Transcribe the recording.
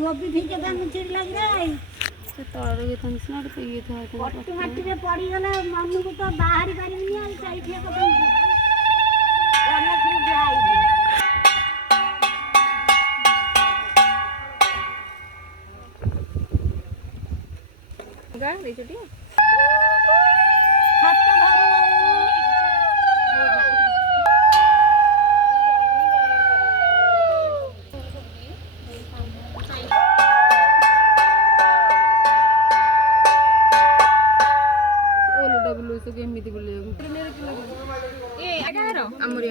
धोबी भी के दान चिर लग रहा है से तोड़ के तन स्नार पे ये था पट्टी माटी में पड़ी गला मम्मी को तो बाहर करी नहीं आई चाय पिए को तो वाला फिर जाई गा रे छोटी हाथ तो धरो तो गेम भी बोले ए आगा रो अमरी